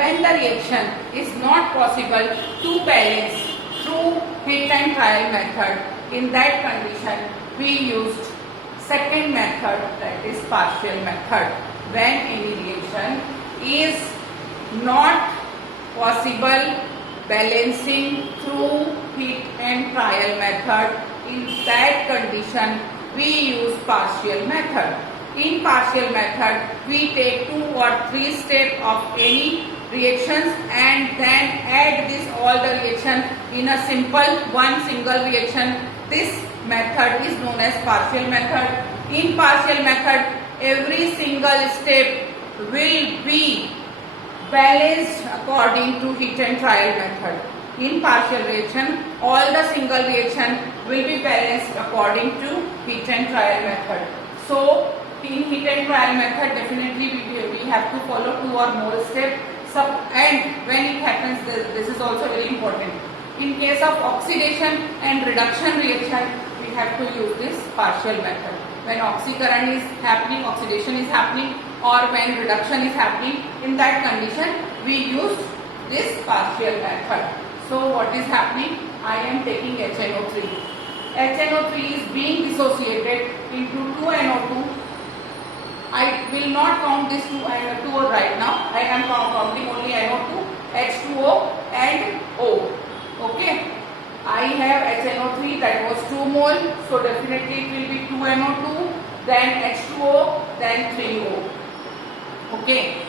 when the reaction is not possible to balance through hit and trial method, in that condition we used second method, that is partial method. When any reaction is not possible balancing through hit and trial method, in that condition we use partial method. In partial method we take 2 or 3 steps of any reactions and then add this all the reaction in a simple one single reaction. This method is known as partial method. In partial method every single step will be balanced according to hit and trial method. In partial reaction all the single reaction will be balanced according to hit and trial method. So in hit and trial method definitely we have to follow 2 or more steps. And when it happens, this is also very important. In case of oxidation and reduction reaction, we have to use this partial method. When oxycoron is happening, oxidation is happening, or when reduction is happening, in that condition we use this partial method. So what is happening? I am taking HNO3. HNO3 is being dissociated into 2NO2. I will not count this 2 right now. I am counting only NO2, H2O and O. Okay. I have HNO3, that was 2 mole. So definitely it will be 2NO2, then H2O, then 3O. Okay.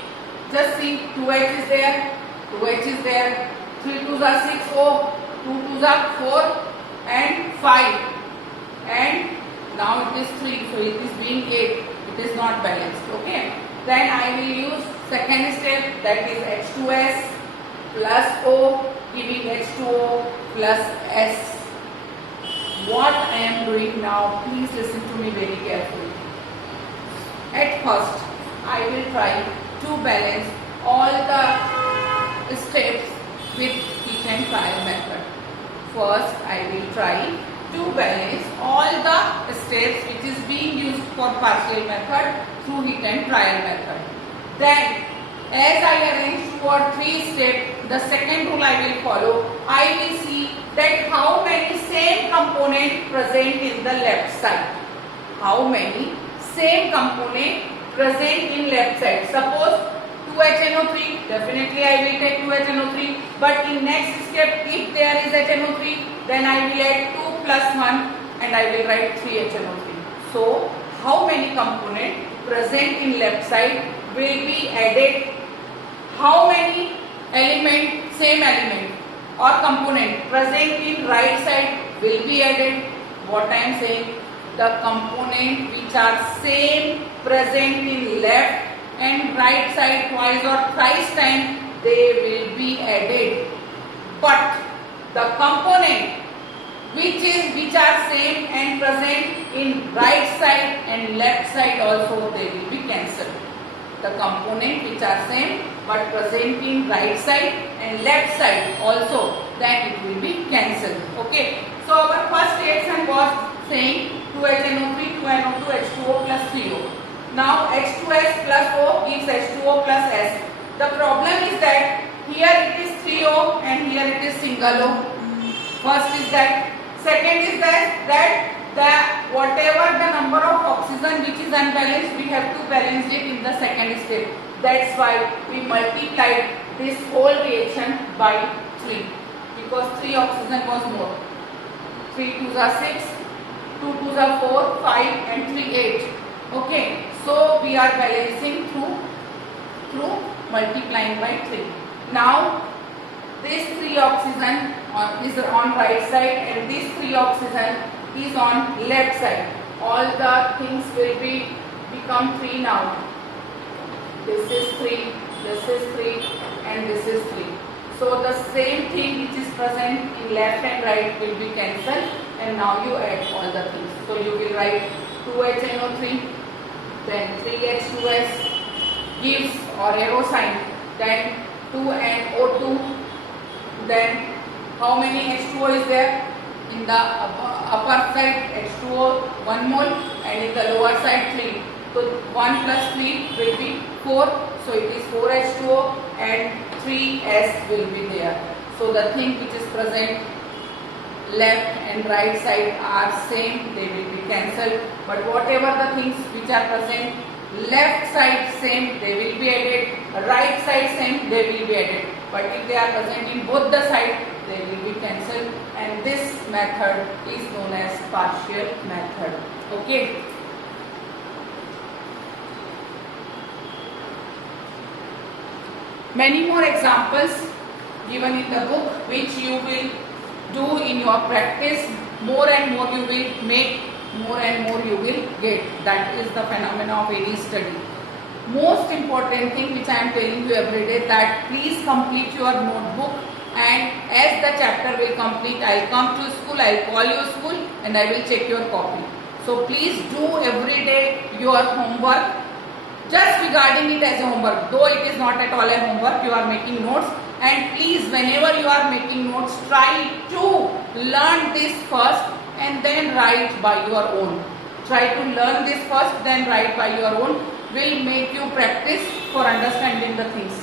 Just see, 2H is there, 2H is there, 3 2s are 6O, 2 2s are 4 and 5. And now it is 3, so it is being 8. It is not balanced. Okay. Then I will use second step, that is H2S plus O giving H2O plus S. What I am doing now, please listen to me very carefully. At first, I will try to balance all the steps with hit and trial method. First, I will try to balance all the steps which is being used for partial method through hit and trial method. Then, as I arrange 2 or 3 steps, the second rule I will follow. I will see that how many same component present in the left side. How many same component present in left side. Suppose 2HNO3, definitely I will take 2HNO3. But in next step, if there is HNO3, then I will add 2 plus 1 and I will write 3HNO3. So, how many components present in left side will be added? How many element, same element or component present in right side will be added? What I am saying? The component which are same present in left and right side twice or thrice time, they will be added. But the component which are same and present in right side and left side also, they will be cancelled. The component which are same but present in right side and left side also, then it will be cancelled. Okay. So our first reaction was saying 2HNO3, 2NO2, H2O plus 3O. Now H2S plus O gives H2O plus S. The problem is that here it is 3O and here it is single O. First is that. Second is that whatever the number of oxygen which is unbalanced, we have to balance it in the second step. That's why we multiplied this whole reaction by 3, because 3 oxygen was more. 3 2s are 6, 2 2s are 4, 5 and 3 8. Okay, so we are balancing through multiplying by 3. Now this 3 oxygen is on right side and this 3 oxygen is on left side. All the things will become 3 now. This is 3, this is 3 and this is 3. So the same thing which is present in left and right will be cancelled, and now you add all the things. So you will write 2HNO3, then 3H2S gives or arrow sign, then 2NO2, then how many H2O is there? In the upper side H2O 1 mole and in the lower side 3. So 1 plus 3 will be 4. So it is 4H2O and 3S will be there. So the thing which is present left and right side are same, they will be cancelled. But whatever the things which are present left side same, they will be added. Right side same, they will be added. But if they are present in both the sides, they will be cancelled. And this method is known as partial method. Okay. Many more examples given in the book which you will do in your practice. More and more you will make, more and more you will get. That is the phenomena of any study. Most important thing which I am telling you every day, that please complete your notebook, and as the chapter will complete, I will come to school, I will call you school and I will check your copy. So please do every day your homework, just regarding it as a homework, though it is not at all a homework, you are making notes. And please, whenever you are making notes, try to learn this first and then write by your own. Try to learn this first, then write by your own. Will make you practice for understanding the things.